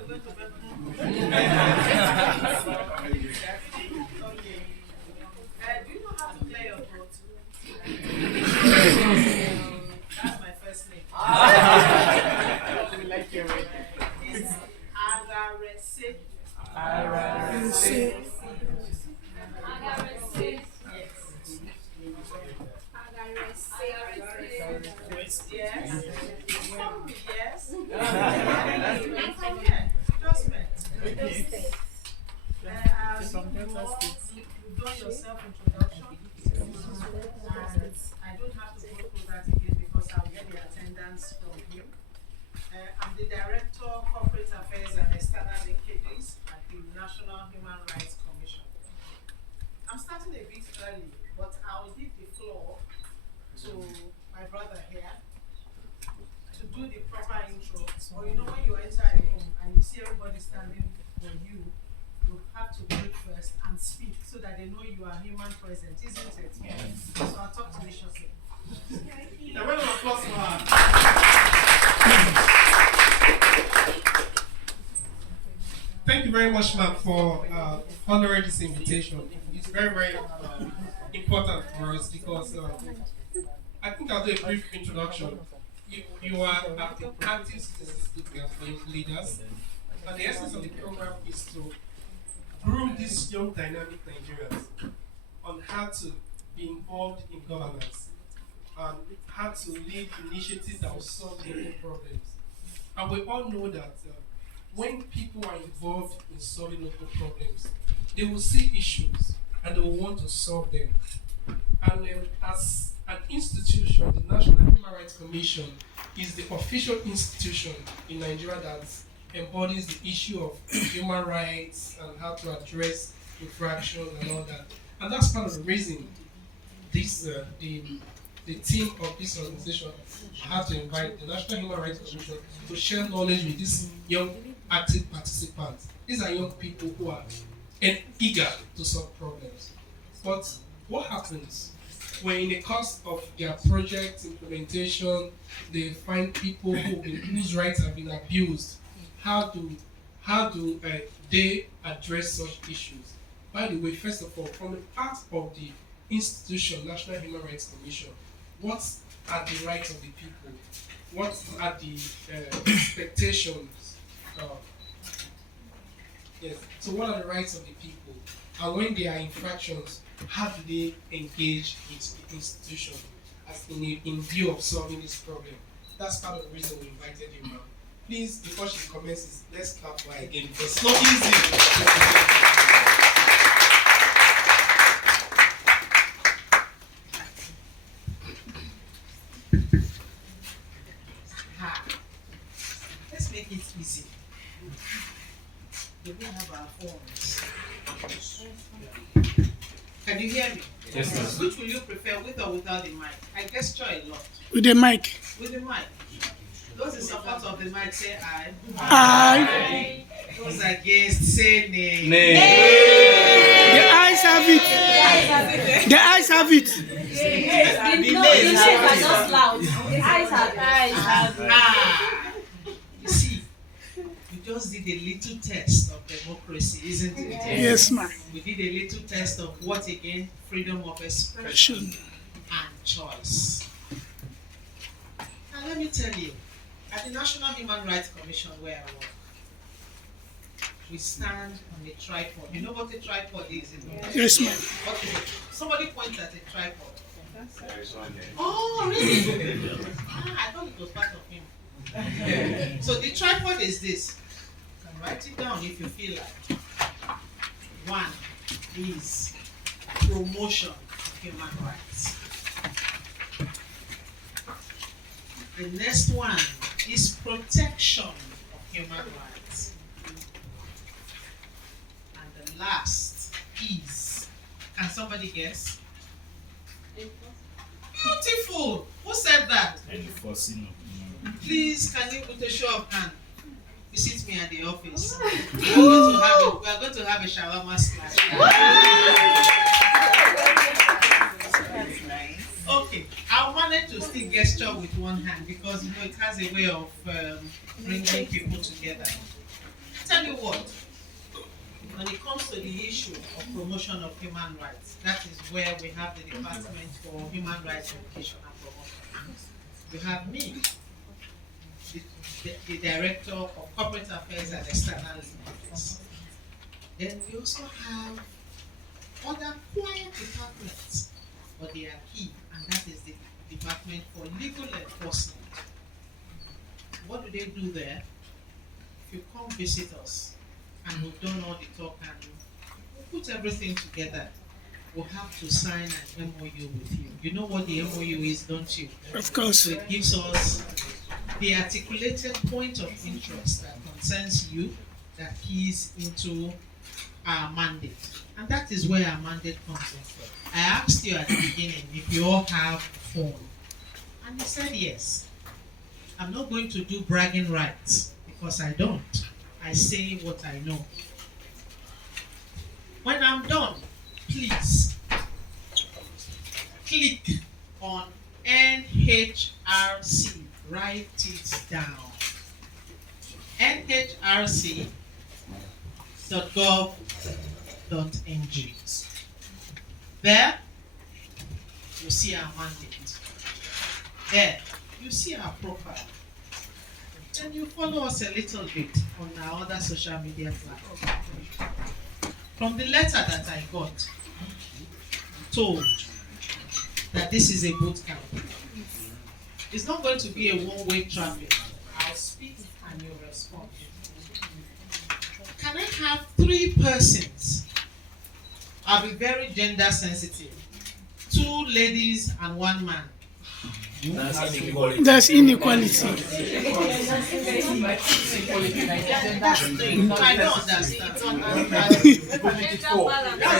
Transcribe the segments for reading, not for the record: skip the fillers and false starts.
we're going to bed. Okay. Do you know how to play your boat? That's my first name. It's Agarese. Agarese. Yes. Yes. Adjustment. You've done your self-introduction. And I don't have to go through that again because I'll get the attendance from you. I'm the Director of Corporate Affairs and External Linkages at the National Human Rights Commission. I'm starting a bit early, but I'll give the floor to my brother here to do the proper intro. Or you know, when you enter a room and you see everybody standing for you, you have to break first and speak so that they know you are human present, isn't it? Yes. So I'll talk to you shortly. A round of applause for her. Thank you very much, ma'am, for honoring this invitation. It's very, very important for us because I think I'll do a brief introduction. You are the active citizens leaders, and the essence of the program is to groom these young dynamic Nigerians on how to be involved in governance and how to lead initiatives that will solve local problems. And we all know that when people are involved in solving local problems, they will see issues and they will want to solve them. And as an institution, the National Human Rights Commission is the official institution in Nigeria that embodies the issue of human rights and how to address infractions and all that. And that's part of the reason this the team of this organization had to invite the National Human Rights Commission to share knowledge with these young active participants. These are young people who are eager to solve problems. But what happens when in the course of their project implementation, they find people whose rights have been abused? How do they address such issues? By the way, first of all, from the part of the institution, National Human Rights Commission, what are the rights of the people? What are the expectations? Yes. So what are the rights of the people? And when there are infractions, how do they engage with the institution as in view of solving this problem? That's part of the reason we invited you, ma'am. Please, before she commences, let's clap for her again because it's not easy. Let's make it easy. Do we have our phones? Can you hear me? Yes, ma'am. Which will you prefer, with or without the mic? I gesture a lot. With the mic. With the mic. Those in support of the mic say aye. Aye. Those against say nay. Nay. The ayes have it. The ayes have it. No, the nays are just loud. The ayes have it. You see, we just did a little test of democracy, isn't it? Yes, ma'am. We did a little test of what again? Freedom of expression and choice. Now let me tell you, at the National Human Rights Commission where I work, we stand on a tripod. You know what a tripod is? Yes, ma'am. What is it? Somebody point at a tripod. Oh, really? I thought it was part of him. So the tripod is this. You can write it down if you feel like. One is promotion of human rights. The next one is protection of human rights. And the last is, can somebody guess? Beautiful! Who said that? Please, can you put a show of hand? Visit me at the office. We are going to have a shawarma splash. Okay, I wanted to still gesture with one hand because you know it has a way of bringing people together. tell you what, when it comes to the issue of promotion of human rights, that is where we have the Department for Human Rights Education and Promotion. You have me, the Director of Corporate Affairs and External Affairs. Then we also have other quiet departments, but they are key, and that is the Department for Legal Enforcement. What do they do there? If you come visit us, and we've done all the talk and we put everything together, we'll have to sign an MOU with you. You know what the MOU is, don't you? Of course. So it gives us the articulated point of interest that concerns you, that keys into our mandate. And that is where our mandate comes in. I asked you at the beginning if you all have a phone. And you said yes. I'm not going to do bragging rights because I don't. I say what I know. When I'm done, please click on NHRC. Write it down. nhrc.gov.ng. There, you see our mandate. There, you see our profile. Then you follow us a little bit on our other social media platforms. From the letter that I got, told that this is a boot camp. It's not going to be a one-way traffic. I'll speak and you respond. Can I have 3 persons? I'll be very gender sensitive. 2 ladies and 1 man. That's inequality. I don't understand. That's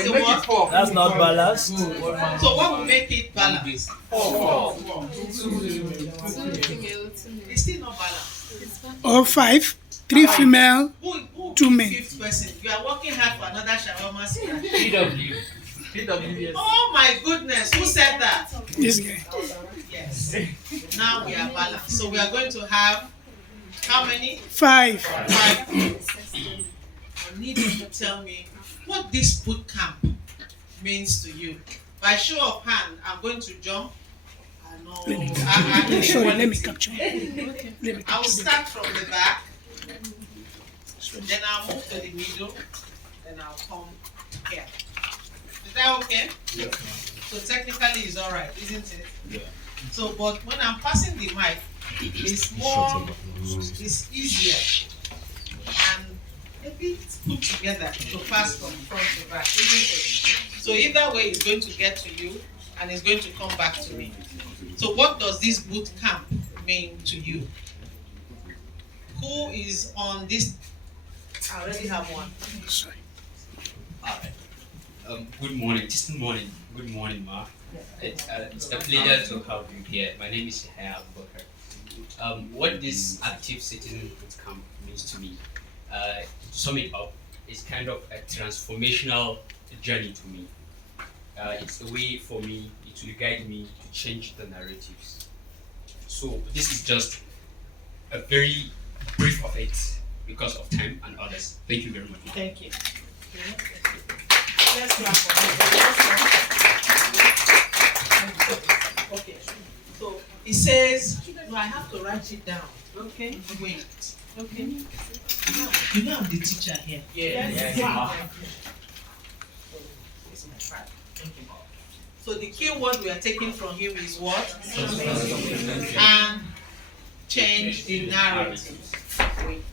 the what? That's not balanced. So what will make it balanced? 4. It's still not balanced. Or 5, 3 female, Who 2 men. 5th person? You are working hard for another shawarma stand. PW. Oh my goodness, who said that? This guy. Yes. Now we are balanced. So we are going to have how many? 5. 5. I need you to tell me what this boot camp means to you. By show of hand, I'm going to jump. Let me capture. Sorry, let me capture. I will start from the back. Then I'll move to the middle. Then I'll come here. Is that okay? Yeah. So technically it's alright, isn't it? Yeah. So, but when I'm passing the mic, it's easier and a bit put together to pass from front to back, isn't it? So either way, it's going to get to you and it's going to come back to me. So what does this boot camp mean to you? Who is on this? I already have one. Sorry. Alright. Good morning. Just morning. Good morning, Ma. It's a pleasure to have you here. My name is Advocacy. What this active citizen bootcamp means to me, to sum it up, is kind of a transformational journey to me. It's a way for me, it will guide me to change the narratives. So this is just a very brief of it because of time and others. Thank you very much. Thank you. Let's clap for it. Okay. So it says, no, I have to write it down. Okay. Wait. Okay. You know I'm the teacher here. Yes. Wow. It's my pride. Thank you. So the key word we are taking from him is what? And change the narrative. Wait.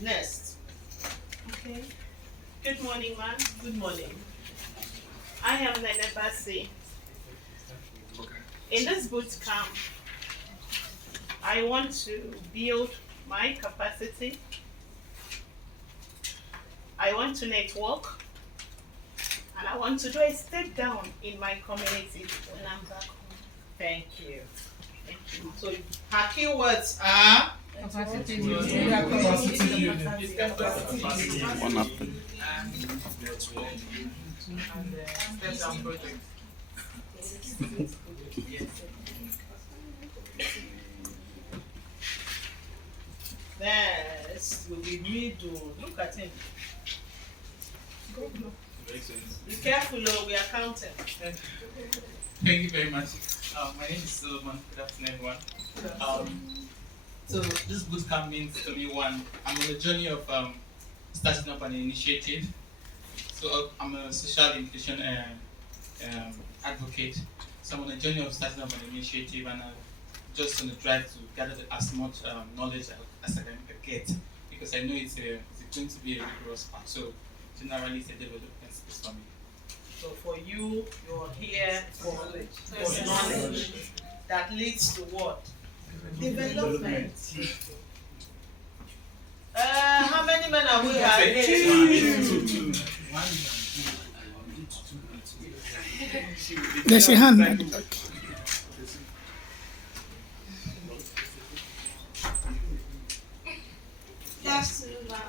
Next. Okay. Good morning, ma'am. Good morning. I am Nene Bassi. In this boot camp, I want to build my capacity. I want to network. And I want to do a step down in my community when I'm back home. Thank you. So her keywords are and step down project. Yes. Next will be middle. Look at him. Be careful, oh, we are counting. Thank you very much. My name is Solomon. Good afternoon, everyone. So this bootcamp means to me, one, I'm on a journey of starting up an initiative. So I'm a social inclusion advocate. So I'm on a journey of starting up an initiative, and I'm just on the drive to gather as much knowledge as I can get, because I know it's going to be a rigorous path. So generally, it's a development space for me. So for you, you're here for knowledge that leads to what? Development. How many men have we had? Two. There's a hand at the back. Good afternoon, ma'am.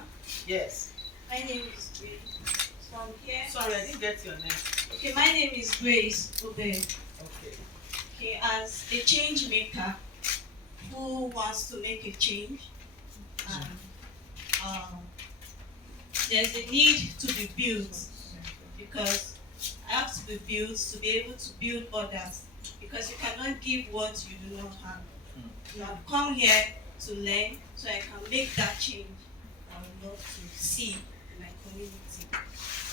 Yes. My name is Grace. So I'm here. Sorry, I didn't get your name. Okay, my name is Grace Obey. Okay. Okay, as a change maker who wants to make a change, and there's a need to be built, because I have to be built to be able to build others, because you cannot give what you do not have. You have come here to learn so I can make that change I would love to see in my community.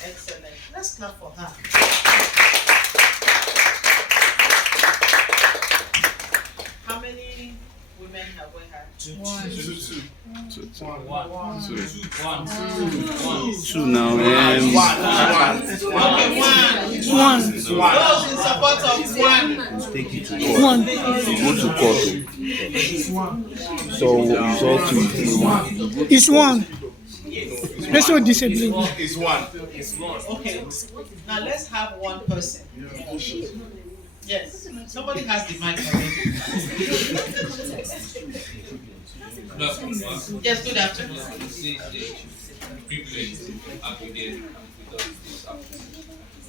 Excellent. Let's clap for her. How many women have we had? Two now. Okay, one. Those in support of one. One. Go to court. So it's all two. It's one. Person with disability. It's one. Okay. Now let's have one person. Yes. Somebody has the mic already. Yes, good afternoon.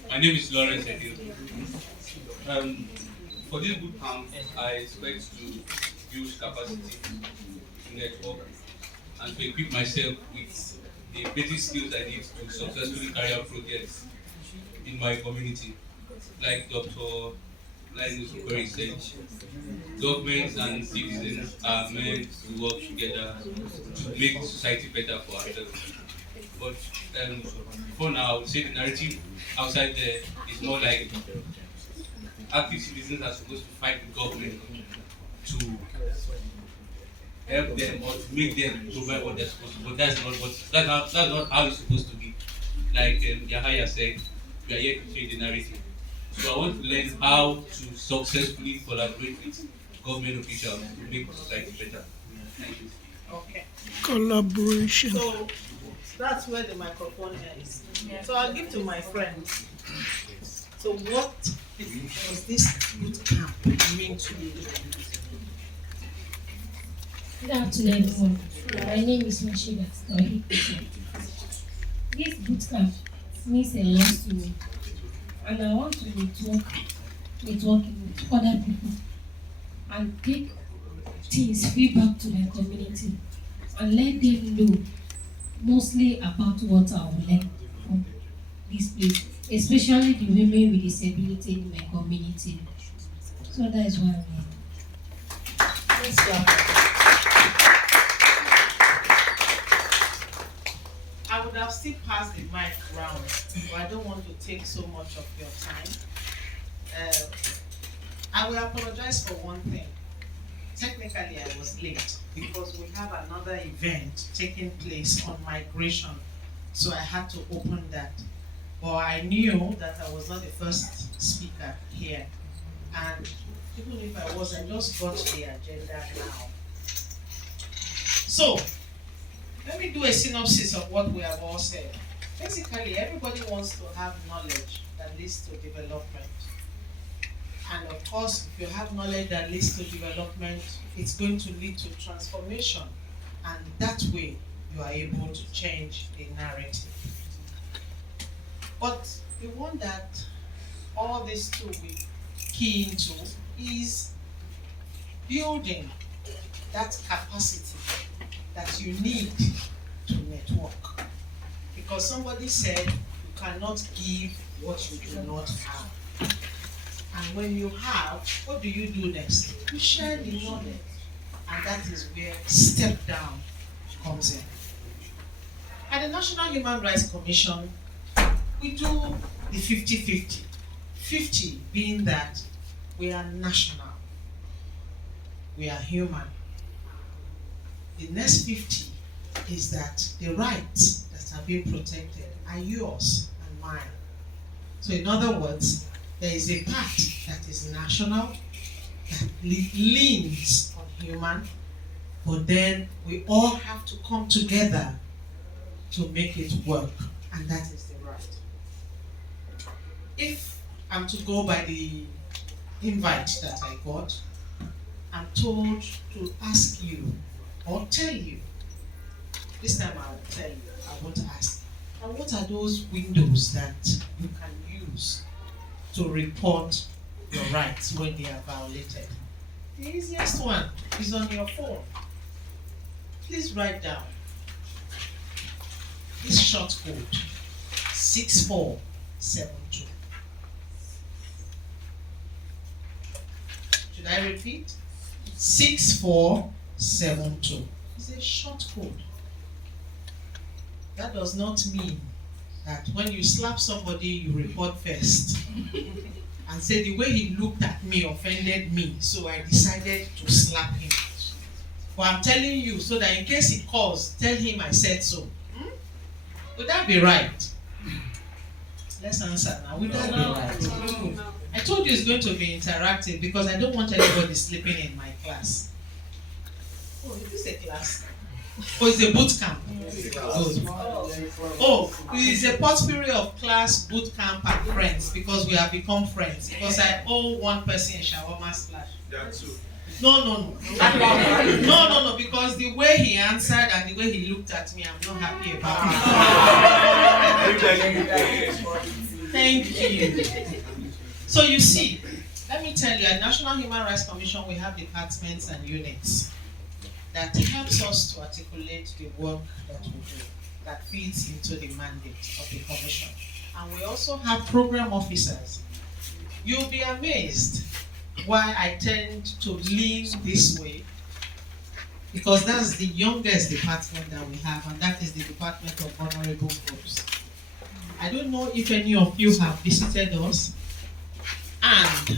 My name is Lawrence Edil. For this bootcamp, I expect to use capacity to network and to equip myself with the basic skills I need to successfully carry out projects in my community, like Dr. Linus Ukuri said. Governments and citizens are meant to work together to make society better for ourselves. But for now, I would say the narrative outside there is more like active citizens are supposed to fight the government to help them or to make them provide what they're supposed to. But that's not how it's supposed to be. Like Yahaya said, we are here to change the narrative. So I want to learn how to successfully collaborate with government officials to make society better. Thank you. Okay. Collaboration. So that's where the microphone is. So I'll give to my friend. So what does this bootcamp mean to you? Good afternoon, everyone. My name is Rashida. This bootcamp means a lot to me, and I want to networking with other people and take things feedback to my community and let them know mostly about what I will learn from this place, especially the women with disability in my community. So that is why I'm here. Please clap. I would have still passed the mic round, but I don't want to take so much of your time. I will apologize for one thing. Technically, I was late because we have another event taking place on migration, so I had to open that. But I knew that I was not the first speaker here, and even if I was, I just got the agenda now. So, let me do a synopsis of what we have all said. Basically, everybody wants to have knowledge that leads to development. And of course, if you have knowledge that leads to development, it's going to lead to transformation. And that way, you are able to change the narrative. But the one that all these two we key into is building that capacity that you need to network. Because somebody said you cannot give what you do not have. And when you have, what do you do next? You share the knowledge. And that is where step down comes in. At the National Human Rights Commission, we do the 50-50. 50 being that we are national, we are human. The next 50 is that the rights that are being protected are yours and mine. So in other words, there is a part that is national, that leans on human, but then we all have to come together to make it work, and that is the right. If I'm to go by the invite that I got, I'm told to ask you or tell you. This time I will tell you, I won't ask. And what are those windows that you can use to report your rights when they are violated? The easiest one is on your phone. Please write down this short code, 6472. Should I repeat? 6472. It's a short code. That does not mean that when you slap somebody, you report first and say the way he looked at me offended me, so I decided to slap him. But I'm telling you so that in case he calls, tell him I said so. Would that be right? Let's answer now. Would that be right? No. I told you it's going to be interactive because I don't want anybody sleeping in my class. Oh, is this a class? Oh, it's a boot camp. Good. Oh, it's a potpourri of class, boot camp, and friends because we have become friends. Because I owe one person a shawarma splash. No, because the way he answered and the way he looked at me, I'm not happy about it. Thank you. So you see, let me tell you, at National Human Rights Commission, we have departments and units that helps us to articulate the work that we do, that feeds into the mandate of the commission. And we also have program officers. You'll be amazed why I tend to lean this way, because that's the youngest department that we have, and that is the Department of Vulnerable Groups. I don't know if any of you have visited us, and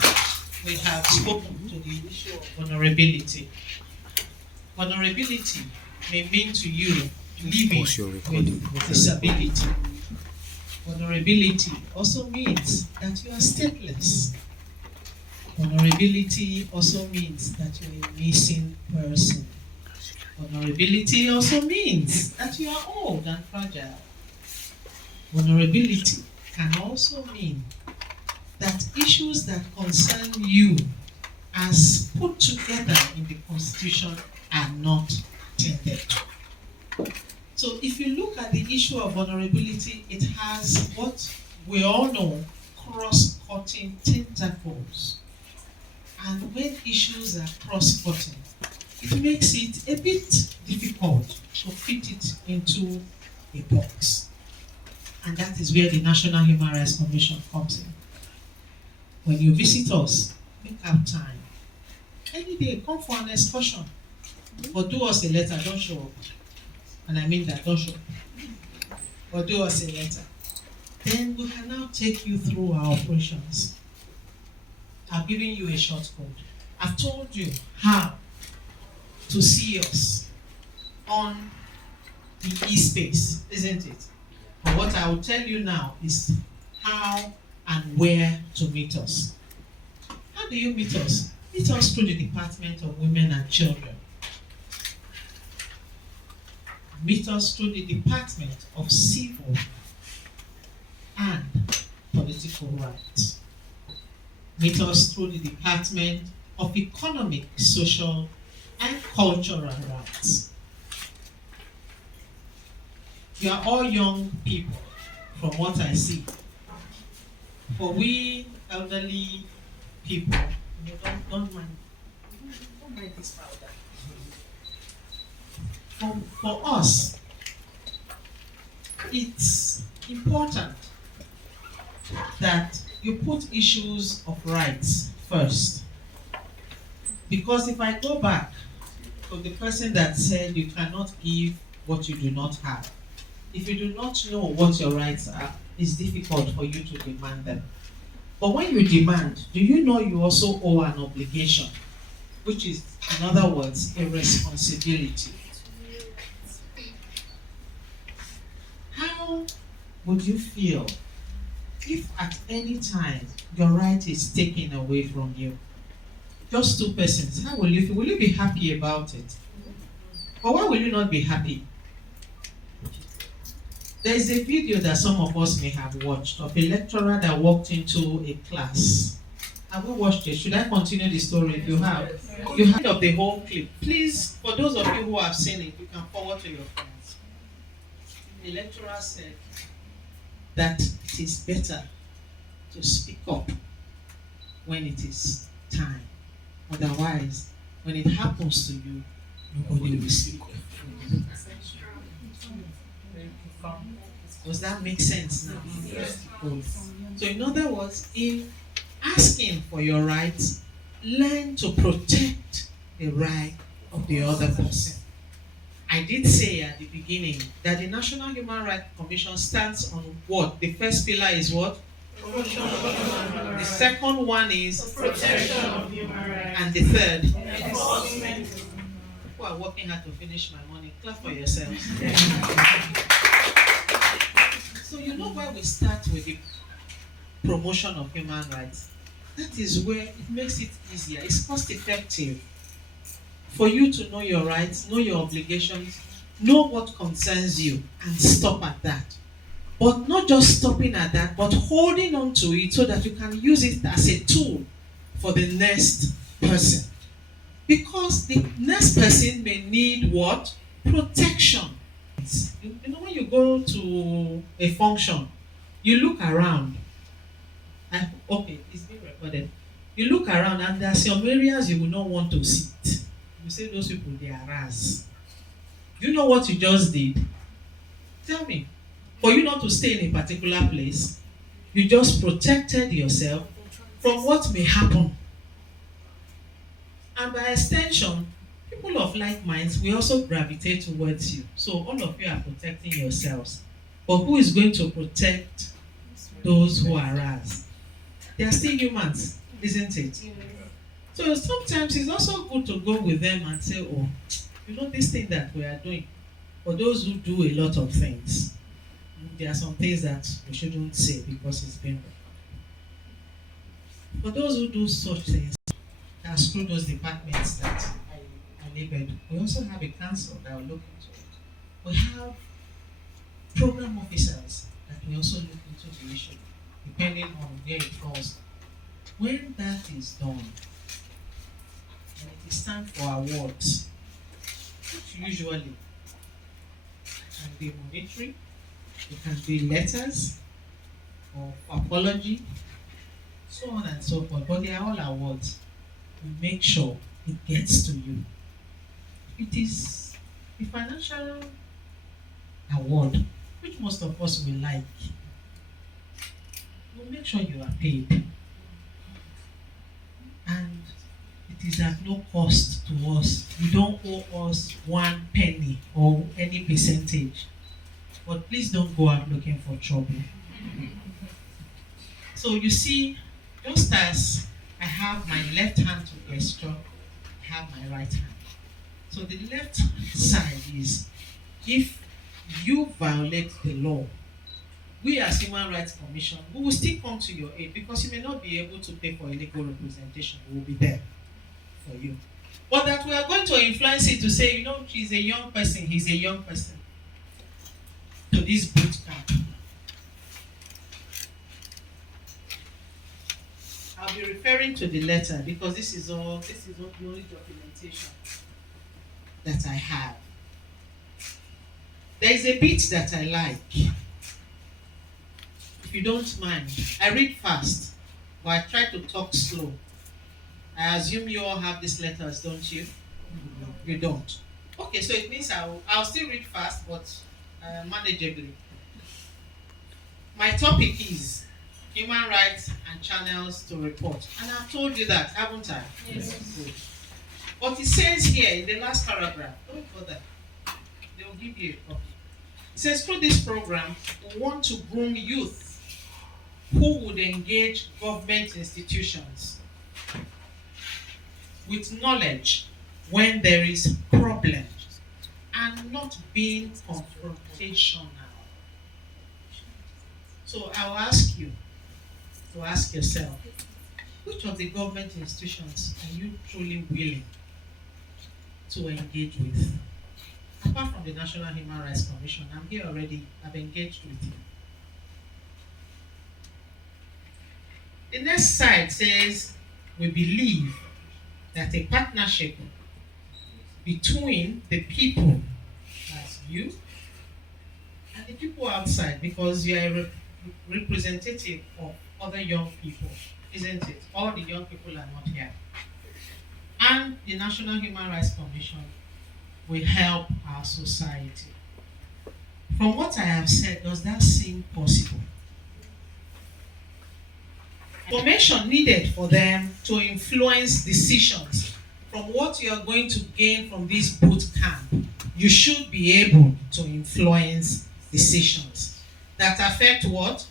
we have spoken to the issue of vulnerability. Vulnerability may mean to you living with disability. Vulnerability also means that you are stateless. Vulnerability also means that you are a missing person. Vulnerability also means that you are old and fragile. Vulnerability can also mean that issues that concern you as put together in the Constitution are not tended to. So if you look at the issue of vulnerability, it has what we all know, cross-cutting tentacles. And when issues are cross-cutting, it makes it a bit difficult to fit it into a box. And that is where the National Human Rights Commission comes in. When you visit us, make out time. Any day, come for an excursion. But do us a letter, don't show up. And I mean that, don't show up. But do us a letter. Then we can now take you through our operations. I've given you a short code. I've told you how to see us on the e-space, isn't it? But what I will tell you now is how and where to meet us. How do you meet us? Meet us through the Department of Women and Children. Meet us through the Department of Civil and Political Rights. Meet us through the Department of Economic, Social, and Cultural Rights. You are all young people, from what I see. for we elderly people, don't mind, don't mind this powder. For us, it's important that you put issues of rights first. Because if I go back to the person that said you cannot give what you do not have, if you do not know what your rights are, it's difficult for you to demand them. But when you demand, do you know you also owe an obligation, which is, in other words, a responsibility? How would you feel if at any time your right is taken away from you? Just two persons, how will you feel? Will you be happy about it? Or why will you not be happy? There is a video that some of us may have watched of a lecturer that walked into a class. Have we watched it? Should I continue the story? If you have, you heard of the whole clip. Please, for those of you who have seen it, you can forward to your friends. The lecturer said that it is better to speak up when it is time. Otherwise, when it happens to you, nobody will speak up. Does that make sense now? Yes. So in other words, in asking for your rights, learn to protect the right of the other person. I did say at the beginning that the National Human Rights Commission stands on what? The first pillar is what? Promotion of human rights. The second one is protection of human rights. And the third? Enforcement. Who are working hard to finish my money? Clap for yourselves. So you know why we start with the promotion of human rights? That is where it makes it easier. It's cost effective for you to know your rights, know your obligations, know what concerns you, and stop at that. But not just stopping at that, but holding on to it so that you can use it as a tool for the next person. Because the next person may need what? Protection. You know, when you go to a function, you look around, and okay, it's being recorded. You look around, and there are some areas you will not want to sit. You say those people, they are ras. You know what you just did? Tell me. For you not to stay in a particular place, you just protected yourself from what may happen. And by extension, people of like minds will also gravitate towards you. So all of you are protecting yourselves. But who is going to protect those who are ras? They are still humans, isn't it? So sometimes it's also good to go with them and say, oh, you know this thing that we are doing. For those who do a lot of things, there are some things that we shouldn't say because it's been recorded. For those who do such things, as through those departments that I labeled, we also have a council that will look into it. We have program officers that will also look into the issue, depending on where it falls. When that is done, and it is time for awards, which usually can be monetary, it can be letters or apology, so on and so forth, but they are all awards. We make sure it gets to you. It is a financial award, which most of us will like. We'll make sure you are paid. And it is at no cost to us. You don't owe us 1 penny or any percentage. But please don't go out looking for trouble. So you see, just as I have my left hand to gesture, I have my right hand. So the left side is, if you violate the law, we as Human Rights Commission, we will still come to your aid because you may not be able to pay for a legal representation. We will be there for you. But that we are going to influence it to say, you know, she's a young person, he's a young person, to this boot camp. I'll be referring to the letter because this is not the only documentation that I have. There is a bit that I like. If if you don't mind, I read fast, but I try to talk slow. I assume you all have these letters, don't you? You don't. Okay, so it means I'll still read fast, but manageably. My topic is human rights and channels to report. And I've told you that, haven't I? Yes. Good. But it says here in the last paragraph, don't bother. They will give you a copy. It says, through this program, we want to groom youth who would engage government institutions with knowledge when there is problem and not being confrontational. So I'll ask you to ask yourself, which of the government institutions are you truly willing to engage with? Apart from the National Human Rights Commission, I'm here already, I've engaged with you. The next side says, we believe that a partnership between the people, that's you, and the people outside, because you are a representative of other young people, isn't it? All the young people are not here. And the National Human Rights Commission will help our society. From what I have said, does that seem possible? Information needed for them to influence decisions from what you are going to gain from this boot camp. You should be able to influence decisions that affect what?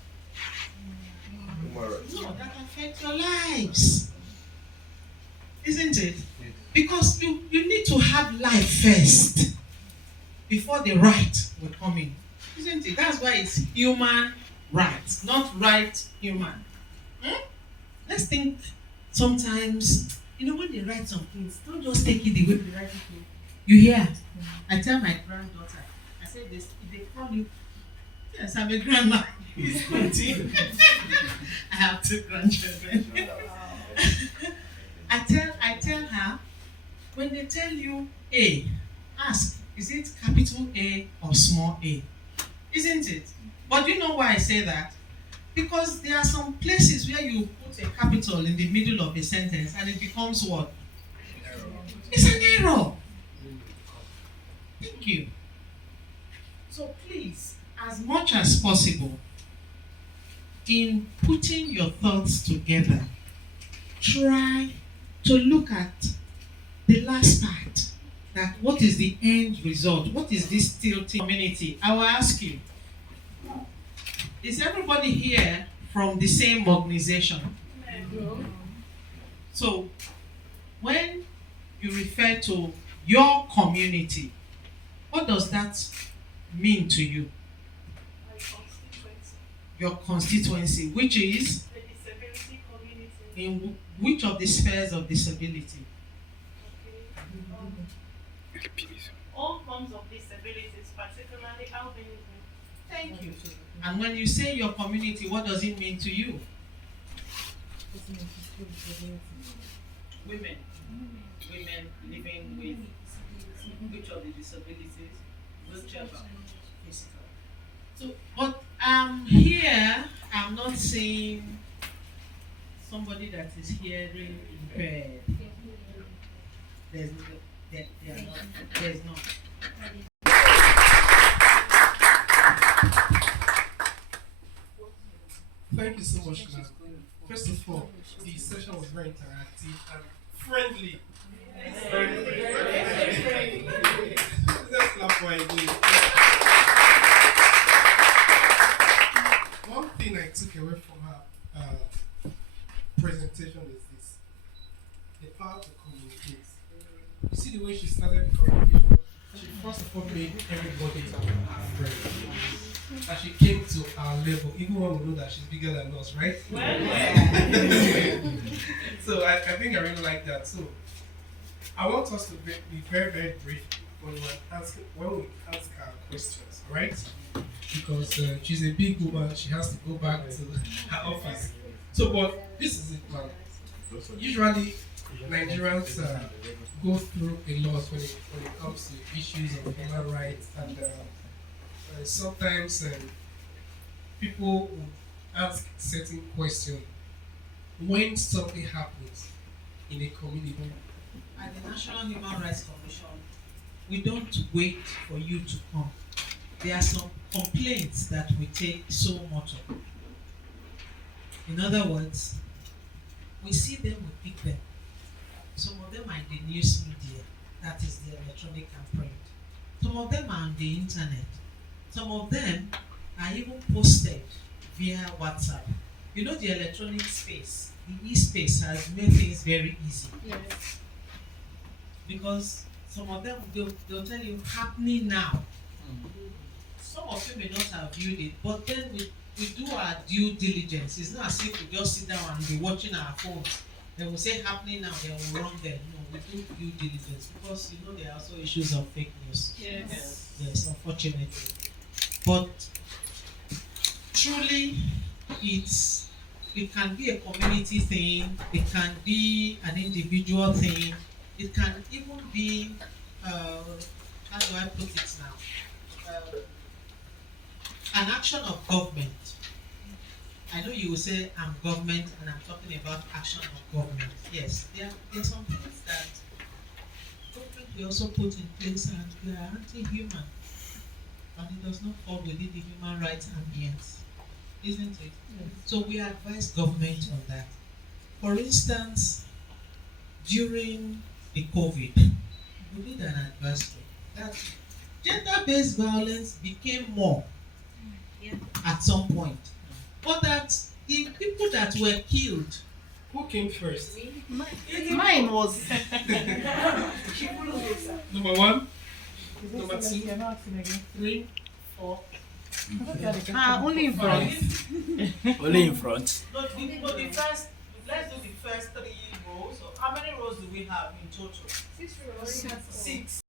No, that affect your lives. Isn't it? Because you need to have life first before the right will come in. Isn't it? That's why it's human rights, not right human. Let's think sometimes, when they write some things, don't just take it the way they write it. You hear? I tell my granddaughter, I said this, if they call you, yes, I'm a grandma. He's 20. I have 2 grandchildren. I tell her, when they tell you A, ask, is it capital A or small a? Isn't it? But you know why I say that? Because there are some places where you put a capital in the middle of a sentence and it becomes what? Error. It's an error. Thank you. So please, as much as possible, in putting your thoughts together, try to look at the last part. That what is the end result? What is this tilting community? I will ask you, is everybody here from the same organization? No. So, when you refer to your community, what does that mean to you? My constituency. Your constituency, which is? The disability community. In which of the spheres of disability? All forms of disabilities, particularly albinism. Thank you. And when you say your community, what does it mean to you? Women. Women living with which of the disabilities? Whichever. Physical. So, but here, I'm not seeing somebody that is hearing impaired. There's not. Thank you so much, ma'am. First of all, the session was very interactive and friendly. Friendly. Let's clap for it. One thing I took away from her presentation is this: the power to communicate. You see the way she started the communication? She first of all made everybody her friend. And she came to our level, even when we know that she's bigger than us, right? So I think I really like that. So I want us to be very, very brief when we ask our questions, right? Because she's a big woman, she has to go back to her office. So, but this is it, man. Usually, Nigerians go through a lot when it comes to issues of human rights, and sometimes people ask certain questions when something happens in a community. At the National Human Rights Commission, we don't wait for you to come. There are some complaints that we take so much of. In other words, we see them, we pick them. Some of them are in the news media, that is the electronic and print. Some of them are on the internet. Some of them are even posted via WhatsApp. You know, the electronic space, the e-space has made things very easy. Yes. Because some of them, they'll tell you happening now. Some of you may not have viewed it, but then we do our due diligence. It's not as if we just sit down and be watching our phones. Then we say happening now, then we'll run there. No, we do due diligence because you know there are also issues of fake news. Yes. Yes, unfortunately. But truly, it can be a community thing, it can be an individual thing, it can even be how do I put it now? An action of government. I know you will say I'm government and I'm talking about action of government. Yes, there are some things that government will also put in place and they are anti-human. And it does not fall within the human rights ambience, isn't it? Yes. So we advise government on that. For instance, during the COVID, we did an advisory that gender-based violence became more at some point. But that the people that were killed, Who came first? Mine was. Number one, number two, 3, 4. Only in front. Only in front. no, the first, let's do the first 3 rows. So how many rows do we have in total? 6 rows. 6.